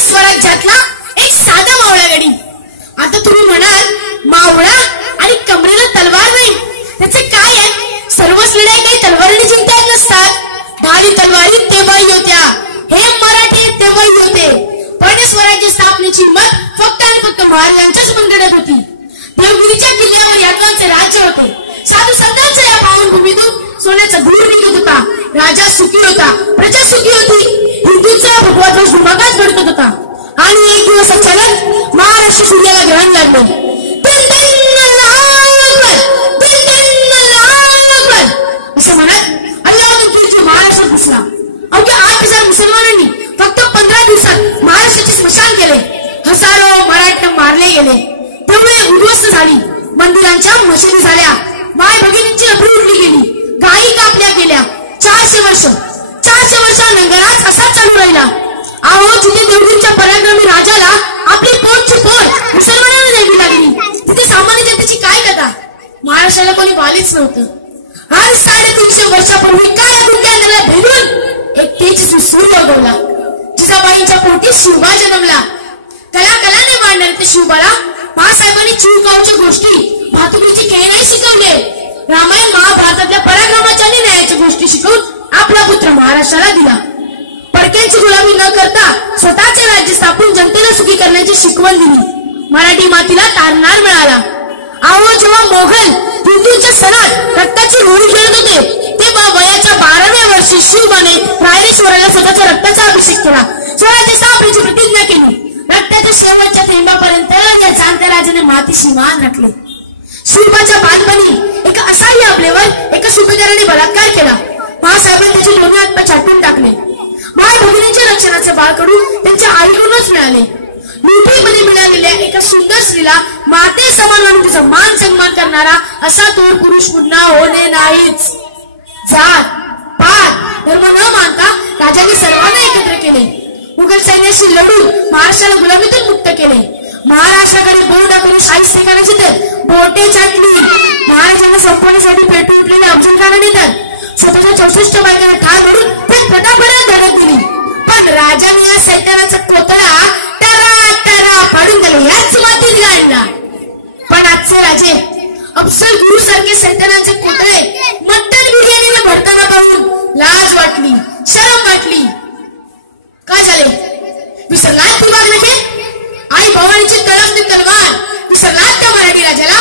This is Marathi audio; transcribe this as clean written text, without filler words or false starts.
स्वराज्यातला एक साधा मावळा गडी. आता तुम्ही म्हणाल मावळा आणि कमरेला तलवार नाही, त्याचे काय आहे? सर्वच लढाई काही तलवारीने जिंकत नसतात. धारी तलवारी तेव्हाही होत्या, हे मराठी तेव्हाही होते. पण स्वराज्य स्थापनेची हिंमत फक्त आणि फक्त महाराजांच्याच मंडळात होती. देवगिरीच्या किल्ल्यावर यादवांचे राज्य होते. साधू संतांच्या या पावनभूमीतून सोन्याचा धूर निघत होता. राजा सुखी होता, प्रजा सुखी होती. हिंदूंचा भगवा ध्वज धुमाकाच भडकत होता. आणि एक दिवस अचानक महाराष्ट्र सूर्याला ग्रहण लागले. असं म्हणत अल्लाह महाराष्ट्रात घुसला. अवघ्या 8,000 मुसलमानांनी फक्त 15 दिवसात महाराष्ट्राचे स्मशान केले. हजारो मराठे मारले गेले, तेवढे उद्ध्वस्त झाली. मंदिरांच्या मशिदी झाल्या, माय भगिनींची नफरी उडली गेली, गायी कापल्या गेल्या. 400 वर्ष लंगराच असाच चालू राहिला. अहो, जिथे देवगिरीच्या पराक्रमी राजाला आपली पोटची पोट मुसलमानांना द्यावी लागली, तिथे सामान्य जनतेची काय कथा? महाराष्ट्राला कोणी पाहिलेच नव्हतं. आज 350 वर्षापूर्वी काय दुर्गांना भेदून एक तेजस्वी सूर्य उगवला. जिजाबाईंच्या पोटी शिवबा जन्मला. कलाने मांडणारे ते शिवबाला महासाहेबांनी चिवकावच्या गोष्टी, भातुकीची खेळ नाही शिकवले. रामायण महाभारतातल्या पराक्रमाच्या आणि न्यायाच्या गोष्टी शिकवून आपला पुत्र महाराष्ट्राला दिला. परक्यांची गुलामी न करता स्वतःचे राज्य स्थापून जनतेला सुखी करण्याची शिकवण दिली. मराठी मातीला तारणार मिळाला. अहो, जेव्हा मोघल हिंदूंच्या सणात रक्ताची होळी खेळत होते, तेव्हा वयाच्या 12व्या वर्षी शिवबाने रायरेश्वराला स्वतःच्या रक्ताचा अभिषेक केला. स्वराज्य स्थापनेची प्रतिज्ञा केली. रक्ताच्या शेवटच्या थेंबापर्यंत या जाणत्या राजाने मातीशी मान राखले. शिवबाच्या बालपणी एका असहाय्य आपल्यावर एका सुभेदाराने बलात्कार केला. महासाहेबांनी त्याचे दोन्ही हात छाटून टाकले. माय भगिनीच्या रक्षणाचे बाळकडून त्यांच्या आईकडूनच मिळाले. लुटीमध्ये मिळालेल्या एका सुंदर स्त्रीला माते समान म्हणून तिचा मान सन्मान करणारा असा तोड पुरुष पुन्हा होणे नाहीच. जात पात धर्म न मानता राजांनी सर्वांना एकत्र केले. मुघल सैन्याशी लढून महाराष्ट्राला गुलामीतून मुक्त केले. महाराष्ट्राकडे बोट दाखवून शाहिस्ते खानाची तर बोटे छाटली. महाराजांना संपवण्यासाठी पेटू उठलेल्या अफजल खानाने तर स्वतःच्या 64 बायकांना ठार मारून प्रतापगडात धडक दिली. पण राजाने या सैतानाचा कोतळा टरा फाडून दिला, याच मातीत गाडला. पण आजचे राजे अफजल गुरु सारखे सैतानाचे कोतळे